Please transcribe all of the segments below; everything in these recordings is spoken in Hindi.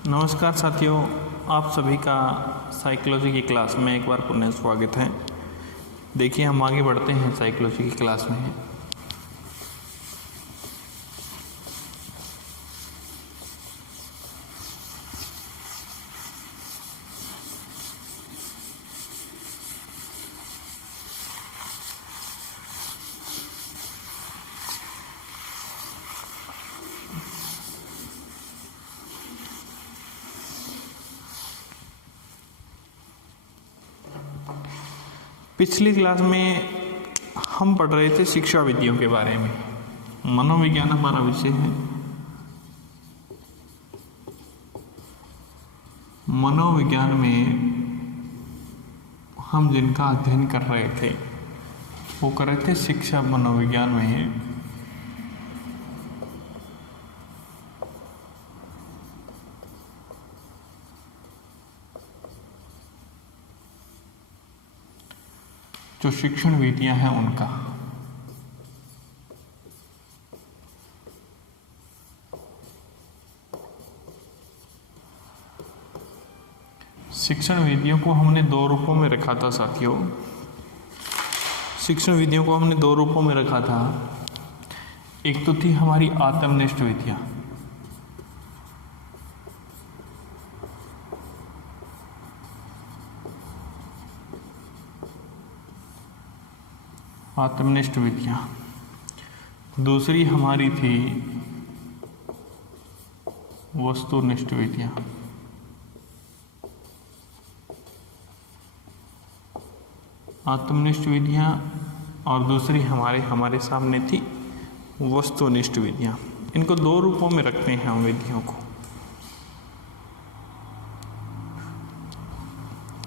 नमस्कार साथियों, आप सभी का साइकोलॉजी की क्लास में एक बार पुनः स्वागत है। देखिए, हम आगे बढ़ते हैं साइकोलॉजी की क्लास में। पिछली क्लास में हम पढ़ रहे थे शिक्षा विधियों के बारे में। मनोविज्ञान हमारा विषय है। मनोविज्ञान में हम जिनका अध्ययन कर रहे थे वो कर रहे थे शिक्षा मनोविज्ञान में जो शिक्षण विधियां हैं उनका। शिक्षण विधियों को हमने दो रूपों में रखा था साथियों। शिक्षण विधियों को हमने दो रूपों में रखा था। एक तो थी हमारी आत्मनिष्ठ विधियां, आत्मनिष्ठ विधियां। दूसरी हमारी थी वस्तुनिष्ठ विधियां। आत्मनिष्ठ विधियां और दूसरी हमारे सामने थी वस्तुनिष्ठ विधियां। इनको दो रूपों में रखते हैं हम विधियों को।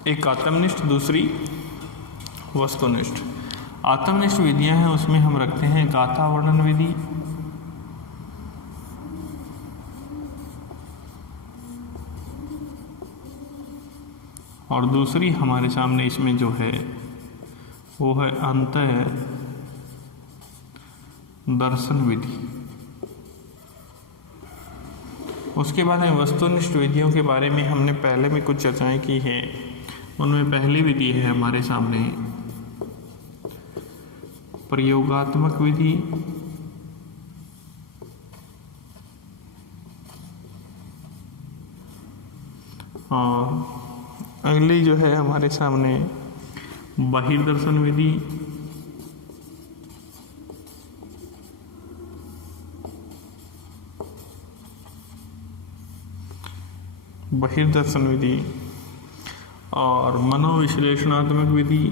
एक आत्मनिष्ठ, दूसरी वस्तुनिष्ठ। आत्मनिष्ठ विधियां हैं, उसमें हम रखते हैं गाथा वर्णन विधि, और दूसरी हमारे सामने इसमें जो है वो है अंतः दर्शन विधि। उसके बाद में वस्तुनिष्ठ विधियों के बारे में हमने पहले में कुछ चर्चाएं की है। उनमें पहली विधि है हमारे सामने प्रयोगात्मक विधि, और अगली जो है हमारे सामने बहिर्दर्शन विधि, और मनोविश्लेषणात्मक विधि,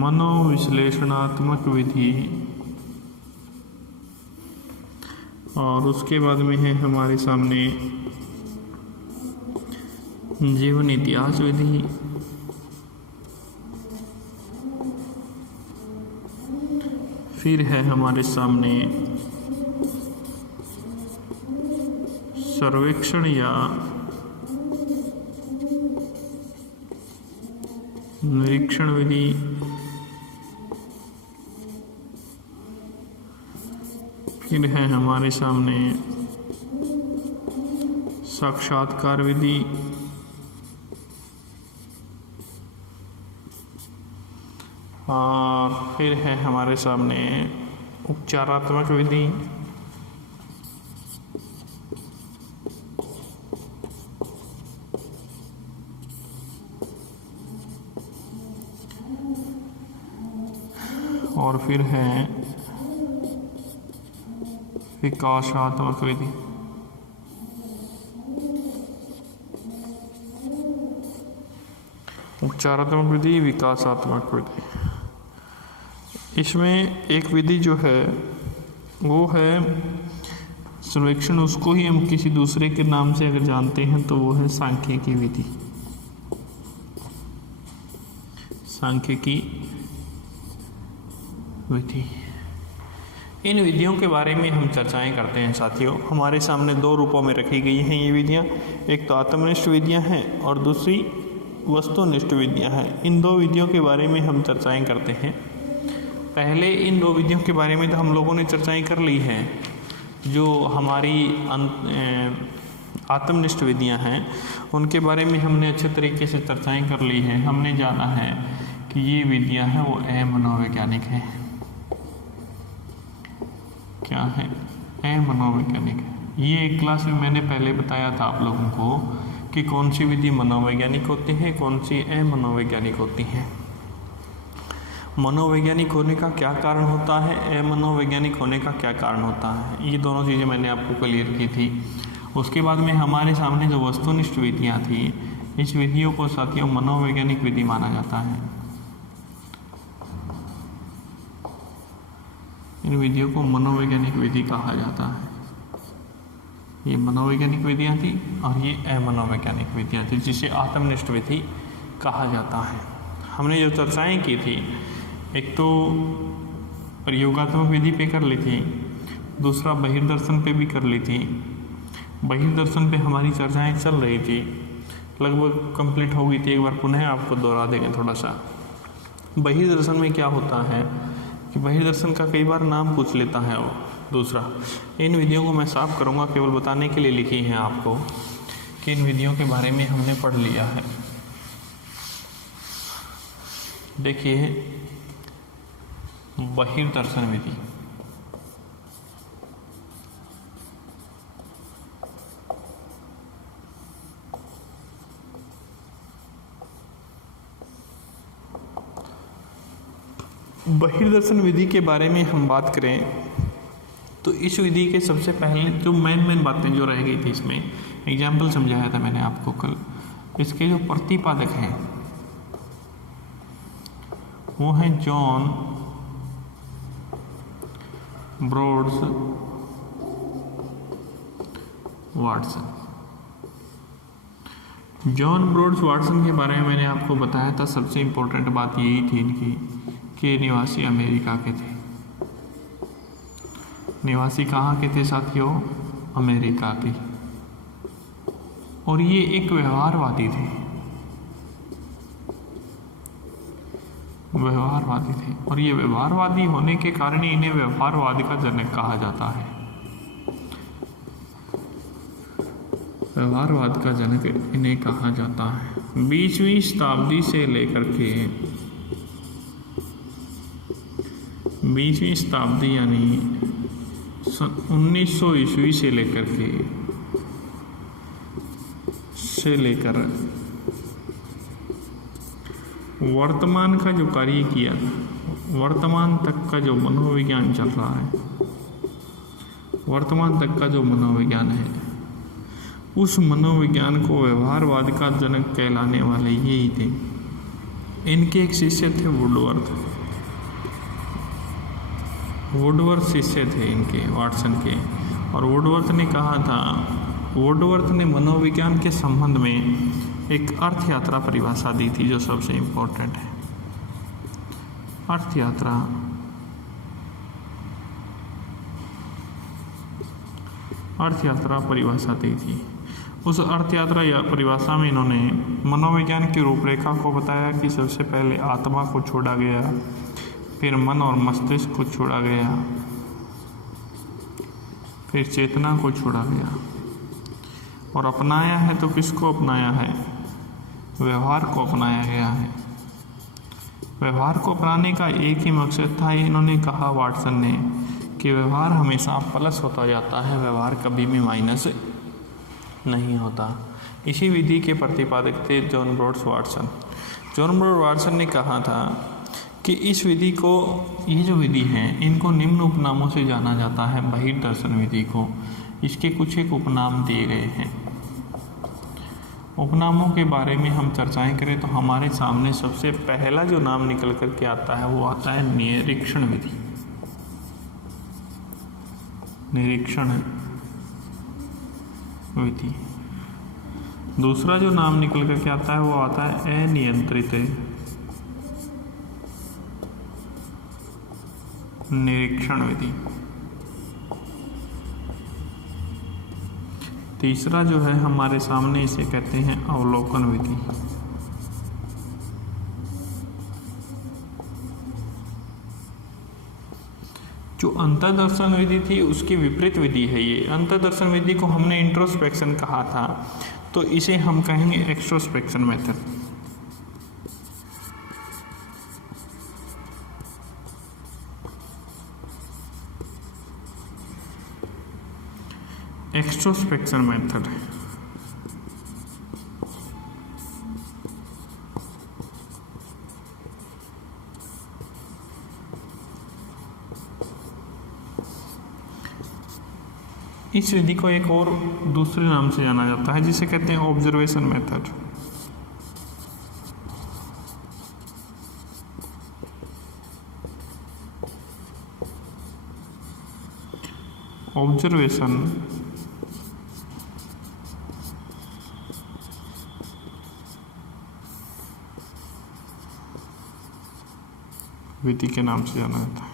मनोविश्लेषणात्मक विधि। और उसके बाद में है हमारे सामने जीवन इतिहास विधि, फिर है हमारे सामने सर्वेक्षण या निरीक्षण विधि, फिर है हमारे सामने साक्षात्कार विधि, और फिर है हमारे सामने उपचारात्मक विधि, और फिर है विकासात्मक विधि। उपचारात्मक विधि, विकासात्मक विधि। इसमें एक विधि जो है वो है सर्वेक्षण। उसको ही हम किसी दूसरे के नाम से अगर जानते हैं तो वो है सांख्यिकी विधि। सांख्यिकी विधि। इन विधियों के बारे में हम चर्चाएं करते हैं साथियों। हमारे सामने दो रूपों में रखी गई हैं ये विधियां। एक तो आत्मनिष्ठ विधियां हैं और दूसरी वस्तुनिष्ठ विधियां हैं। इन दो विधियों के बारे में हम चर्चाएं करते हैं। पहले इन दो विधियों के बारे में तो हम लोगों ने चर्चाएं कर ली है। जो हमारी आत्मनिष्ठ विधियां हैं उनके बारे में हमने अच्छे तरीके से चर्चाएं कर ली है। हमने जाना है कि ये विधियां हैं वो अमनोवैज्ञानिक है। क्या है? अमनोवैज्ञानिक है। ये एक क्लास में मैंने पहले बताया था आप लोगों को कि कौन सी विधि मनोवैज्ञानिक होती है, कौन सी अमनोवैज्ञानिक होती है। मनोवैज्ञानिक होने का क्या कारण होता है, अमनोवैज्ञानिक होने का क्या कारण होता है, ये दोनों चीज़ें मैंने आपको क्लियर की थी। उसके बाद में हमारे सामने जो वस्तुनिष्ठ विधियाँ थी, इस विधियों को साथियों मनोवैज्ञानिक विधि माना जाता है। इन विधियों को मनोवैज्ञानिक विधि कहा जाता है। ये मनोवैज्ञानिक विधियाँ थी और ये अमनोवैज्ञानिक विधियाँ थी, जिसे आत्मनिष्ठ विधि कहा जाता है। हमने जो चर्चाएं की थी, एक तो प्रयोगात्मक विधि पे कर ली थी, दूसरा बहिर्दर्शन पे भी कर ली थी। बहिर्दर्शन पे हमारी चर्चाएं चल रही थी, लगभग कंप्लीट हो गई थी। एक बार पुनः आपको दोहरा देंगे थोड़ा सा। बहिर्दर्शन में क्या होता है कि बहिर्दर्शन का कई बार नाम पूछ लेता है वो। दूसरा, इन विधियों को मैं साफ करूँगा, केवल बताने के लिए लिखी हैं आपको कि इन विधियों के बारे में हमने पढ़ लिया है। देखिए, बहिर्दर्शन विधि, बहिर्दर्शन विधि के बारे में हम बात करें तो इस विधि के सबसे पहले जो मेन बातें जो रह गई थी, इसमें एग्जाम्पल समझाया था मैंने आपको कल। इसके जो प्रतिपादक हैं वो हैं जॉन ब्रोड्स वाटसन। जॉन ब्रोड्स वाटसन के बारे में मैंने आपको बताया था। सबसे इम्पोर्टेंट बात यही थी इनकी कि निवासी अमेरिका के थे। निवासी कहाँ के थे साथियों? अमेरिका के। और ये एक व्यवहारवादी थे, व्यवहारवादी थे। और ये व्यवहारवादी होने के कारण ही इन्हें व्यवहारवाद का जनक कहा जाता है। व्यवहारवाद का जनक इन्हें कहा जाता है। 20वीं शताब्दी से लेकर के 20वीं शताब्दी यानी 1900 ईस्वी से लेकर वर्तमान का जो कार्य किया, वर्तमान तक का जो मनोविज्ञान चल रहा है, वर्तमान तक का जो मनोविज्ञान है, उस मनोविज्ञान को व्यवहारवाद का जनक कहलाने वाले यही थे। इनके एक शिष्य थे वुडवर्थ शिष्य थे इनके, वाटसन के। और वुडवर्थ ने कहा था, वुडवर्थ ने मनोविज्ञान के संबंध में एक अर्थ यात्रा परिभाषा दी थी, जो सबसे इम्पोर्टेंट है। अर्थ यात्रा परिभाषा दी थी। उस अर्थ यात्रा या परिभाषा में इन्होंने मनोविज्ञान की रूपरेखा को बताया कि सबसे पहले आत्मा को छोड़ा गया, फिर मन और मस्तिष्क को छोड़ा गया, फिर चेतना को छोड़ा गया। और अपनाया है तो किसको अपनाया है? व्यवहार को अपनाया गया है। व्यवहार को अपनाने का एक ही मकसद था, इन्होंने कहा वाटसन ने, कि व्यवहार हमेशा प्लस होता जाता है, व्यवहार कभी भी माइनस नहीं होता। इसी विधि के प्रतिपादक थे जॉन ब्रोड्स वाटसन। जॉन ब्रोड्स वाटसन ने कहा था कि इस विधि को, ये जो विधि है, इनको निम्न उपनामों से जाना जाता है। बहिर्दर्शन विधि को इसके कुछ एक उपनाम दिए गए हैं। उपनामों के बारे में हम चर्चाएं करें तो हमारे सामने सबसे पहला जो नाम निकल कर के आता है वो आता है निरीक्षण विधि। निरीक्षण विधि। दूसरा जो नाम निकल कर के आता है वो आता है अनियंत्रित निरीक्षण विधि। तीसरा जो है हमारे सामने, इसे कहते हैं अवलोकन विधि। जो अंतर्दर्शन विधि थी उसकी विपरीत विधि है ये। अंतर्दर्शन विधि को हमने इंट्रोस्पेक्शन कहा था, तो इसे हम कहेंगे एक्सट्रोस्पेक्शन मेथड। एक्सट्रोस्पेक्शन मेथड इस विधि को एक और दूसरे नाम से जाना जाता है जिसे कहते हैं ऑब्जर्वेशन मेथड। ऑब्जर्वेशन विधि के नाम से जाना जाता है।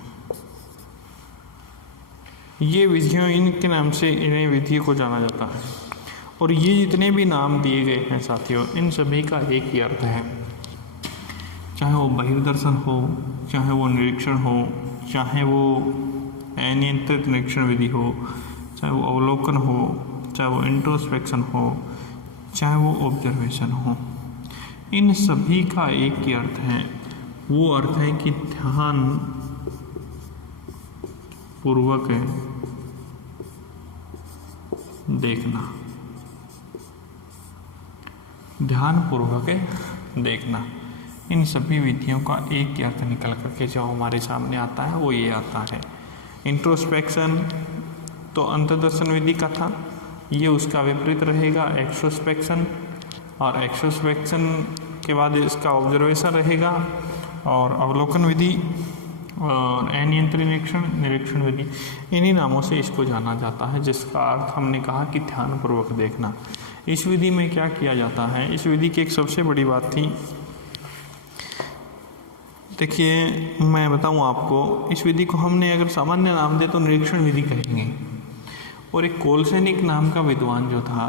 ये विधियों इनके नाम से इन्हें विधि को जाना जाता है। और ये जितने भी नाम दिए गए हैं साथियों, इन सभी का एक ही अर्थ है, चाहे वो बहिर्दर्शन हो, चाहे वो निरीक्षण हो, चाहे वो अनियंत्रित निरीक्षण विधि हो, चाहे वो अवलोकन हो, चाहे वो इंट्रोस्पेक्शन हो, चाहे वो ऑब्जर्वेशन हो, इन सभी का एक ही अर्थ है। वो अर्थ है कि ध्यान पूर्वक देखना, ध्यान पूर्वक देखना। इन सभी विधियों का एक ही अर्थ निकल करके जो हमारे सामने आता है वो ये आता है। इंट्रोस्पेक्शन तो अंतर्दर्शन विधि का था, ये उसका विपरीत रहेगा एक्सट्रोस्पेक्शन, और एक्सट्रोस्पेक्शन के बाद इसका ऑब्जर्वेशन रहेगा, और अवलोकन विधि और अनियंत्रित निरीक्षण विधि, इन्हीं नामों से इसको जाना जाता है, जिसका अर्थ हमने कहा कि ध्यानपूर्वक देखना। इस विधि में क्या किया जाता है, इस विधि की एक सबसे बड़ी बात थी, देखिए मैं बताऊं आपको, इस विधि को हमने अगर सामान्य नाम दे तो निरीक्षण विधि कहेंगे। और एक कोलसेनिक नाम का विद्वान जो था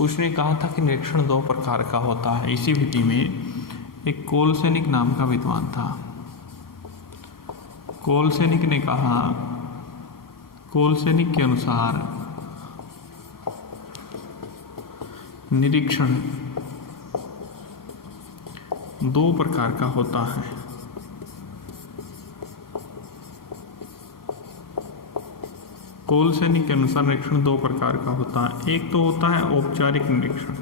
उसने कहा था कि निरीक्षण दो प्रकार का होता है। इसी विधि में एक कोलसेनिक नाम का विद्वान था, कोलसेनिक ने कहा, कोलसेनिक के अनुसार निरीक्षण दो प्रकार का होता है। कोलसेनिक के अनुसार निरीक्षण दो प्रकार का होता है। एक तो होता है औपचारिक निरीक्षण,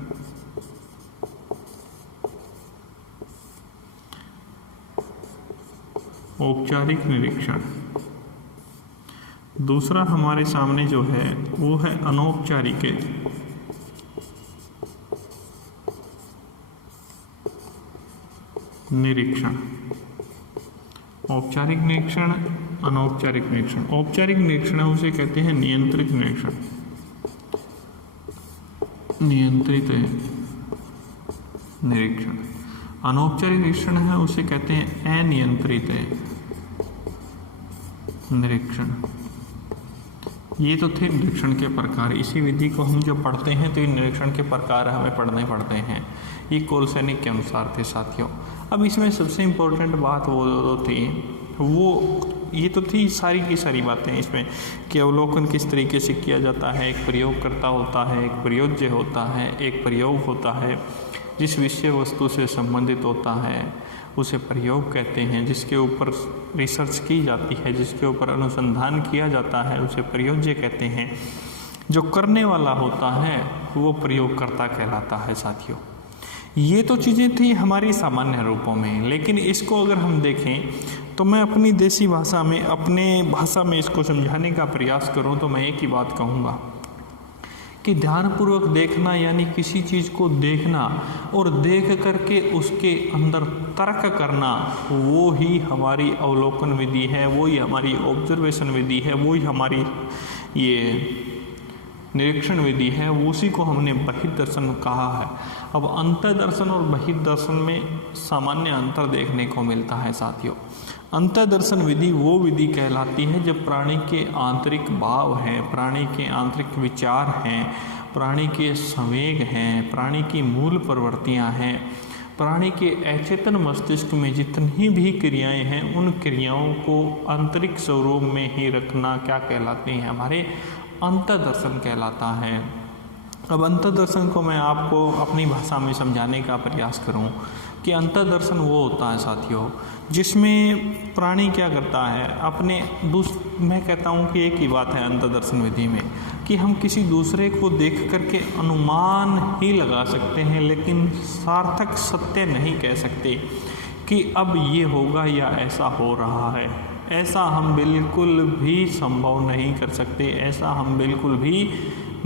औपचारिक निरीक्षण। दूसरा हमारे सामने जो है वो है अनौपचारिक निरीक्षण। औपचारिक निरीक्षण, अनौपचारिक निरीक्षण। औपचारिक निरीक्षण उसे कहते हैं नियंत्रित निरीक्षण, नियंत्रित निरीक्षण। अनौपचारिक निरीक्षण है उसे कहते हैं अनियंत्रित निरीक्षण। ये तो थे निरीक्षण के प्रकार। इसी विधि को हम जब पढ़ते हैं तो इन निरीक्षण के प्रकार हमें पढ़ने पड़ते हैं। ये कोलसेनिक के अनुसार थे साथियों। अब इसमें सबसे इम्पोर्टेंट बात वो थी, वो ये तो थी सारी की सारी बातें इसमें कि अवलोकन किस तरीके से किया जाता है। एक प्रयोगकर्ता होता है, एक प्रयोज्य होता है, एक प्रयोग होता है। जिस विषय वस्तु से संबंधित होता है उसे प्रयोग कहते हैं। जिसके ऊपर रिसर्च की जाती है, जिसके ऊपर अनुसंधान किया जाता है उसे प्रयोज्य कहते हैं। जो करने वाला होता है वो प्रयोगकर्ता कहलाता है साथियों। ये तो चीज़ें थी हमारी सामान्य रूपों में, लेकिन इसको अगर हम देखें तो मैं अपनी देसी भाषा में, अपने भाषा में इसको समझाने का प्रयास करूं तो मैं एक ही बात कहूँगा कि ध्यानपूर्वक देखना यानी किसी चीज़ को देखना और देख करके उसके अंदर तर्क करना, वो ही हमारी अवलोकन विधि है, वो ही हमारी ऑब्जर्वेशन विधि है, वो ही हमारी ये निरीक्षण विधि है। उसी को हमने बहिर्दर्शन कहा है। अब अंतर्दर्शन और बहिर्दर्शन में सामान्य अंतर देखने को मिलता है साथियों। अंतर्दर्शन विधि वो विधि कहलाती है जब प्राणी के आंतरिक भाव हैं, प्राणी के आंतरिक विचार हैं, प्राणी के संवेग हैं, प्राणी की मूल प्रवृत्तियां हैं, प्राणी के अचेतन मस्तिष्क में जितनी भी क्रियाएं हैं उन क्रियाओं को आंतरिक स्वरूप में ही रखना क्या कहलाते हैं? हमारे अंतर्दर्शन कहलाता है। अब अंतर्दर्शन को मैं आपको अपनी भाषा में समझाने का प्रयास करूं कि अंतर्दर्शन वो होता है साथियों जिसमें प्राणी क्या करता है अपने मैं कहता हूँ कि एक ही बात है अंतर्दर्शन विधि में कि हम किसी दूसरे को देख करके अनुमान ही लगा सकते हैं, लेकिन सार्थक सत्य नहीं कह सकते कि अब ये होगा या ऐसा हो रहा है। ऐसा हम बिल्कुल भी संभव नहीं कर सकते, ऐसा हम बिल्कुल भी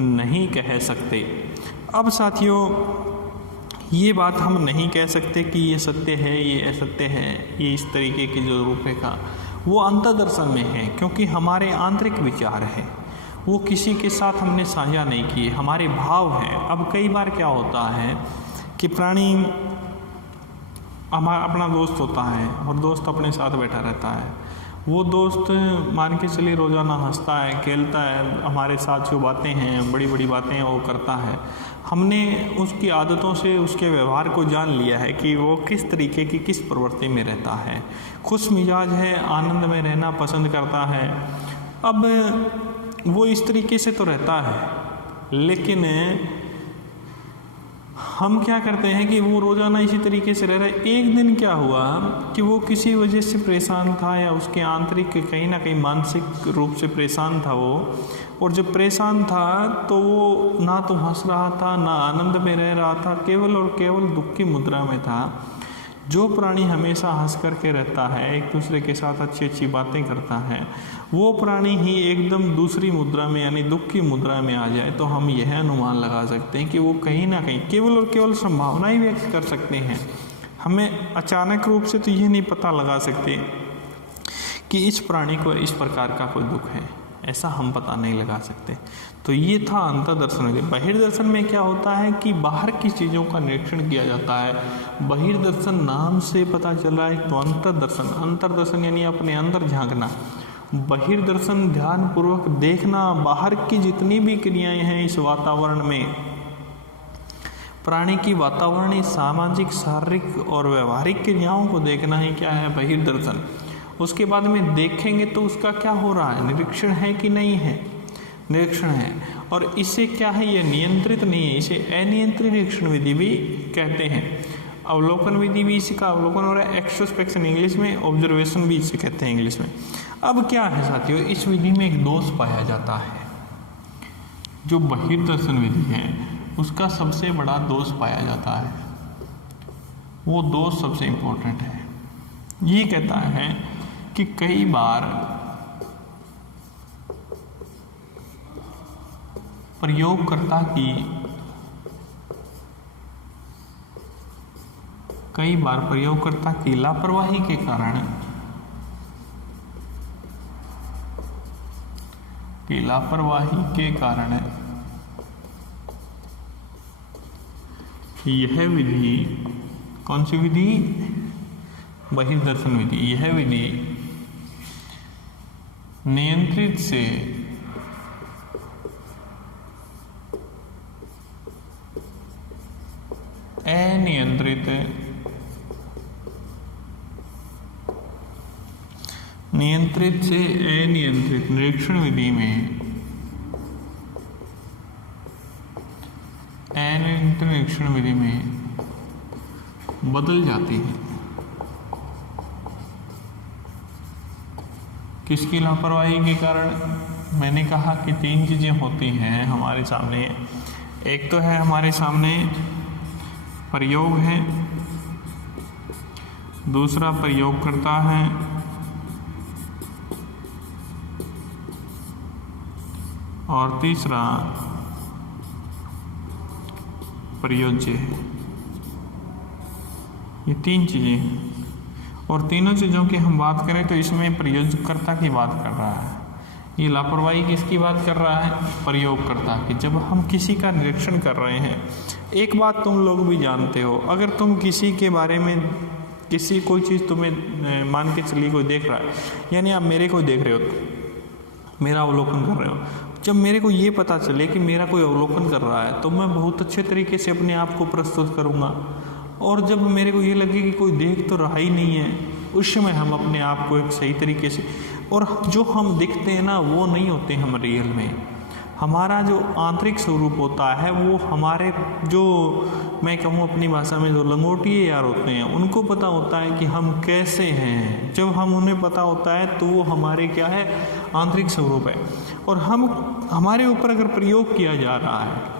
नहीं कह सकते। अब साथियों ये बात हम नहीं कह सकते कि ये सत्य है, ये असत्य है, ये इस तरीके की जो रूपरेखा वो अंतर्दर्शन में है, क्योंकि हमारे आंतरिक विचार हैं, वो किसी के साथ हमने साझा नहीं किए, हमारे भाव हैं। अब कई बार क्या होता है कि प्राणी हमारा अपना दोस्त होता है और दोस्त अपने साथ बैठा रहता है, वो दोस्त मान के चलिए रोज़ाना हंसता है, खेलता है, हमारे साथ जो बातें हैं, बड़ी बड़ी बातें वो करता है। हमने उसकी आदतों से उसके व्यवहार को जान लिया है कि वो किस तरीके की किस प्रवृत्ति में रहता है, खुश मिजाज है, आनंद में रहना पसंद करता है। अब वो इस तरीके से तो रहता है, लेकिन हम क्या करते हैं कि वो रोज़ाना इसी तरीके से रह रहा है। एक दिन क्या हुआ कि वो किसी वजह से परेशान था या उसके आंतरिक कहीं ना कहीं मानसिक रूप से परेशान था वो, और जब परेशान था तो वो ना तो हंस रहा था ना आनंद में रह रहा था, केवल और केवल दुख की मुद्रा में था। जो प्राणी हमेशा हंस करके रहता है, एक दूसरे के साथ अच्छी अच्छी बातें करता है, वो प्राणी ही एकदम दूसरी मुद्रा में यानी दुख की मुद्रा में आ जाए तो हम यह अनुमान लगा सकते हैं कि वो कहीं ना कहीं केवल और केवल संभावना ही व्यक्त कर सकते हैं। हमें अचानक रूप से तो ये नहीं पता लगा सकते कि इस प्राणी को इस प्रकार का कोई दुख है, ऐसा हम पता नहीं लगा सकते। तो ये था अंतर्दर्शन। बहिर्दर्शन में क्या होता है कि बाहर की चीज़ों का निरीक्षण किया जाता है। बहिर्दर्शन नाम से पता चल रहा है। तो अंतर्दर्शन यानी अपने अंदर झांकना, बहिर्दर्शन ध्यान पूर्वक देखना, बाहर की जितनी भी क्रियाएं हैं इस वातावरण में, प्राणी की वातावरणीय सामाजिक शारीरिक और व्यवहारिक क्रियाओं को देखना ही क्या है? बहिर्दर्शन। उसके बाद में देखेंगे तो उसका क्या हो रहा है, निरीक्षण है कि नहीं है? निरीक्षण है। और इसे क्या है, ये नियंत्रित नहीं है, इसे अनियंत्रित निरीक्षण विधि भी कहते हैं। अवलोकन विधि भी इसी का अवलोकन हो रहा है, एक्सट्रोस्पेक्शन इंग्लिश में, ऑब्जर्वेशन भी इसे कहते हैं इंग्लिश में। अब क्या है साथियों, इस विधि में एक दोष पाया जाता है। जो बहिर्दर्शन विधि है उसका सबसे बड़ा दोष पाया जाता है। वो दोष सबसे इम्पोर्टेंट है। ये कहता है कि कई बार प्रयोगकर्ता की लापरवाही के कारण यह विधि, कौन सी विधि? बहिर्दर्शन विधि। यह विधि नियंत्रित से अनियंत्रित निरीक्षण विधि में अनियंत्रित निरीक्षण विधि में बदल जाती है। किसकी लापरवाही के कारण? मैंने कहा कि तीन चीज़ें होती हैं हमारे सामने। एक तो है हमारे सामने प्रयोग है, दूसरा प्रयोग करता है, और तीसरा प्रयोज्य है। ये तीन चीज़ें हैं, और तीनों चीज़ों की हम बात करें तो इसमें प्रयोगकर्ता की बात कर रहा है। ये लापरवाही किसकी बात कर रहा है? प्रयोगकर्ता की। जब हम किसी का निरीक्षण कर रहे हैं, एक बात तुम लोग भी जानते हो, अगर तुम किसी के बारे में कोई चीज़ तुम्हें मान के चलिए कोई देख रहा है, यानी आप मेरे को देख रहे हो, मेरा अवलोकन कर रहे हो, जब मेरे को ये पता चले कि मेरा कोई अवलोकन कर रहा है तो मैं बहुत अच्छे तरीके से अपने आप को प्रस्तुत करूँगा। और जब मेरे को ये लगे कि कोई देख तो रहा ही नहीं है, उस समय हम अपने आप को एक सही तरीके से, और जो हम दिखते हैं ना वो नहीं होते हम रियल में। हमारा जो आंतरिक स्वरूप होता है वो हमारे, जो मैं कहूँ अपनी भाषा में, जो लंगोटिए यार होते हैं उनको पता होता है कि हम कैसे हैं। जब हम उन्हें पता होता है तो वो हमारे क्या है, आंतरिक स्वरूप है। और हमारे ऊपर अगर प्रयोग किया जा रहा है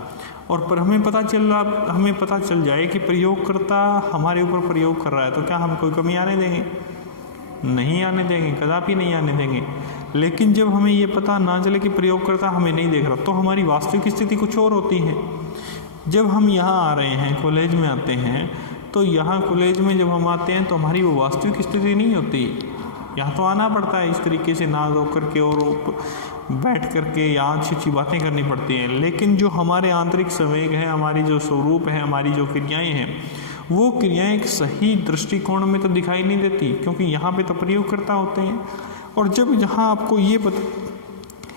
और पर हमें पता चल जाए कि प्रयोगकर्ता हमारे ऊपर प्रयोग कर रहा है, तो क्या हम कोई कमी आने देंगे? नहीं आने देंगे, कदापि नहीं आने देंगे। लेकिन जब हमें ये पता ना चले कि प्रयोगकर्ता हमें नहीं देख रहा, तो हमारी वास्तविक स्थिति कुछ और होती है। जब हम यहाँ आ रहे हैं, कॉलेज में आते हैं, तो यहाँ कॉलेज में जब हम आते हैं तो हमारी वो वास्तविक स्थिति नहीं होती। यहाँ तो आना पड़ता है इस तरीके से नहा धो करके और बैठ करके यहाँ अच्छी अच्छी बातें करनी पड़ती हैं। लेकिन जो हमारे आंतरिक संवेग है, हमारी जो स्वरूप है, हमारी जो क्रियाएँ हैं, वो क्रियाएँ एक सही दृष्टिकोण में तो दिखाई नहीं देती, क्योंकि यहाँ पे तो प्रयोगकर्ता होते हैं। और जब यहाँ आपको ये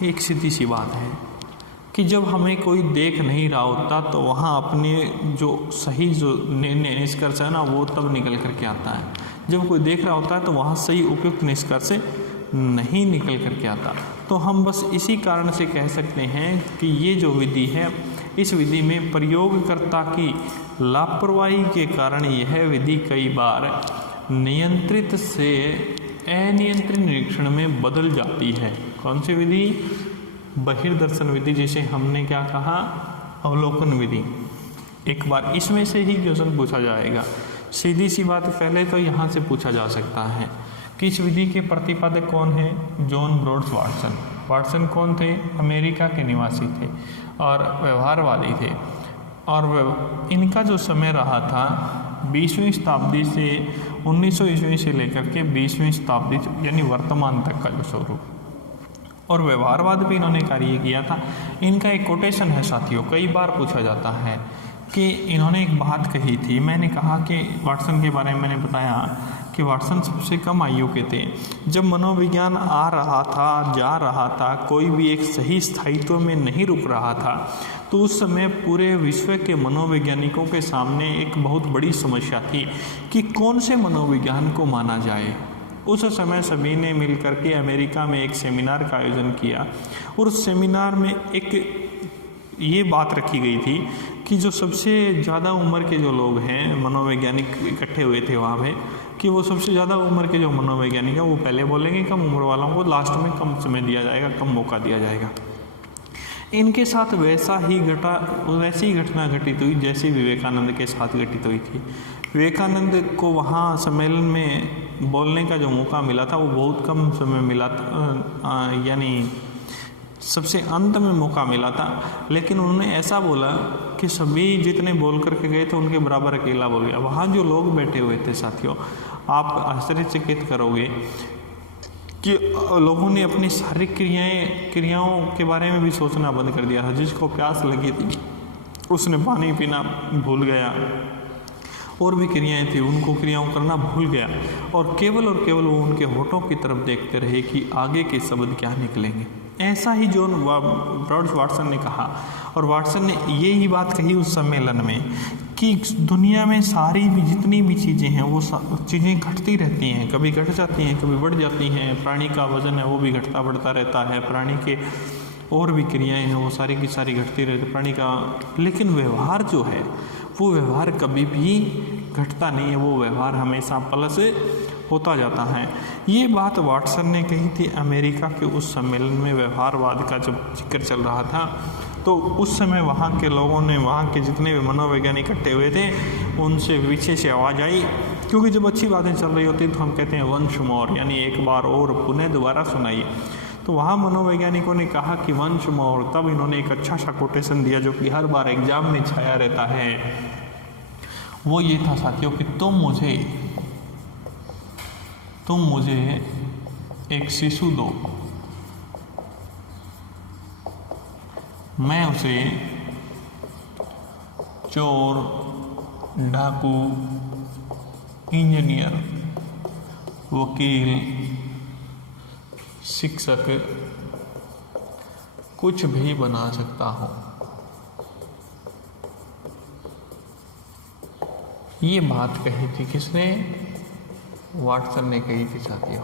एक सीधी सी बात है कि जब हमें कोई देख नहीं रहा होता तो वहाँ अपने जो सही जो निष्कर्ष है ना वो तब निकल करके आता है। जब कोई देख रहा होता है तो वहाँ सही उपयुक्त निष्कर्ष नहीं निकल करके आता। तो हम बस इसी कारण से कह सकते हैं कि ये जो विधि है, इस विधि में प्रयोगकर्ता की लापरवाही के कारण यह विधि कई बार नियंत्रित से अनियंत्रित निरीक्षण में बदल जाती है। कौन सी विधि? बहिर्दर्शन विधि, जिसे हमने क्या कहा, अवलोकन विधि। एक बार इसमें से ही क्वेश्चन पूछा जाएगा। सीधी सी बात, पहले तो यहाँ से पूछा जा सकता है कि इस विधि के प्रतिपादक कौन है? John ब्रोड्स Watson. वाटसन कौन थे? अमेरिका के निवासी थे और व्यवहारवादी थे। और इनका जो समय रहा था 20वीं शताब्दी से 1900 ईस्वी से लेकर के 20वीं शताब्दी यानी वर्तमान तक का जो स्वरूप, और व्यवहारवाद भी इन्होंने कार्य किया था। इनका एक कोटेशन है साथियों, कई बार पूछा जाता है कि इन्होंने एक बात कही थी। मैंने कहा कि वाटसन के बारे में मैंने बताया कि वाटसन सबसे कम आयु के थे। जब मनोविज्ञान आ रहा था, जा रहा था, कोई भी एक सही स्थायित्व में नहीं रुक रहा था, तो उस समय पूरे विश्व के मनोवैज्ञानिकों के सामने एक बहुत बड़ी समस्या थी कि कौन से मनोविज्ञान को माना जाए। उस समय सभी ने मिलकर के अमेरिका में एक सेमिनार का आयोजन किया और उस सेमिनार में एक ये बात रखी गई थी कि जो सबसे ज़्यादा उम्र के जो लोग हैं, मनोवैज्ञानिक इकट्ठे हुए थे वहाँ पे, कि वो सबसे ज़्यादा उम्र के जो मनोवैज्ञानिक हैं वो पहले बोलेंगे, कम उम्र वालों को लास्ट में कम समय दिया जाएगा, कम मौका दिया जाएगा। इनके साथ वैसी ही घटना घटित हुई जैसी विवेकानंद के साथ घटित हुई थी। विवेकानंद को वहाँ सम्मेलन में बोलने का जो मौका मिला था वो बहुत कम समय मिला था, यानी सबसे अंत में मौका मिला था। लेकिन उन्होंने ऐसा बोला कि सभी जितने बोल करके गए थे उनके बराबर अकेला बोल गया। वहाँ जो लोग बैठे हुए थे साथियों, आप आश्चर्यचकित करोगे कि लोगों ने अपनी शारीरिक क्रियाओं के बारे में भी सोचना बंद कर दिया था। जिसको प्यास लगी थी उसने पानी पीना भूल गया, और भी क्रियाएं थी उनको क्रियाओं करना भूल गया, और केवल वो उनके होठों की तरफ देखते रहे कि आगे के शब्द क्या निकलेंगे। ऐसा ही जॉन ब्रोड्स वाटसन ने कहा, और वाटसन ने यही बात कही उस सम्मेलन में कि दुनिया में सारी भी जितनी भी चीज़ें हैं वो चीज़ें घटती रहती हैं, कभी घट जाती हैं, कभी बढ़ जाती हैं। प्राणी का वजन है वो भी घटता बढ़ता रहता है, प्राणी के और भी क्रियाएं हैं वो सारी की सारी घटती रहती प्राणी का। लेकिन व्यवहार जो है वो व्यवहार कभी भी घटता नहीं है, वो व्यवहार हमेशा प्लस होता जाता है। ये बात वाटसन ने कही थी अमेरिका के उस सम्मेलन में। व्यवहारवाद का जब जिक्र चल रहा था तो उस समय वहाँ के लोगों ने, वहाँ के जितने भी मनोवैज्ञानिक इकट्ठे हुए थे, उनसे पीछे से आवाज़ आई, क्योंकि जब अच्छी बातें चल रही होती तो हम कहते हैं वंश मोर, यानी एक बार और पुनः दोबारा सुनाइए। तो वहाँ मनोवैज्ञानिकों ने कहा कि वंश मोर। तब इन्होंने एक अच्छा सा कोटेशन दिया जो कि हर बार एग्जाम में छाया रहता है। वो ये था साथियों कि तुम मुझे एक शिशु दो, मैं उसे चोर, डाकू, इंजीनियर, वकील, शिक्षक कुछ भी बना सकता हूँ। ये बात कही थी किसने? वाटसन ने कही थी साथियों।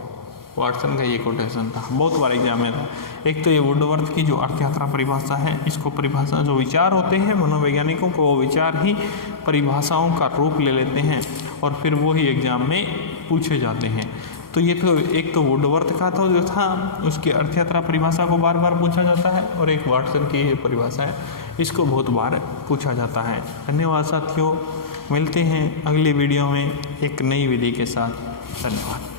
वाटसन का ये कोटेशन था, बहुत बार एग्जाम में था। एक तो ये वुडवर्थ की जो अर्थयात्रा परिभाषा है, इसको परिभाषा जो विचार होते हैं मनोवैज्ञानिकों को, वो विचार ही परिभाषाओं का रूप ले लेते हैं और फिर वो ही एग्जाम में पूछे जाते हैं। तो ये तो एक तो वुडवर्थ का था जो था, उसकी अर्थयात्रा परिभाषा को बार बार पूछा जाता है, और एक वाटसन की ये परिभाषा है, इसको बहुत बार पूछा जाता है। धन्यवाद साथियों, मिलते हैं अगली वीडियो में एक नई विधि के साथ। धन्यवाद।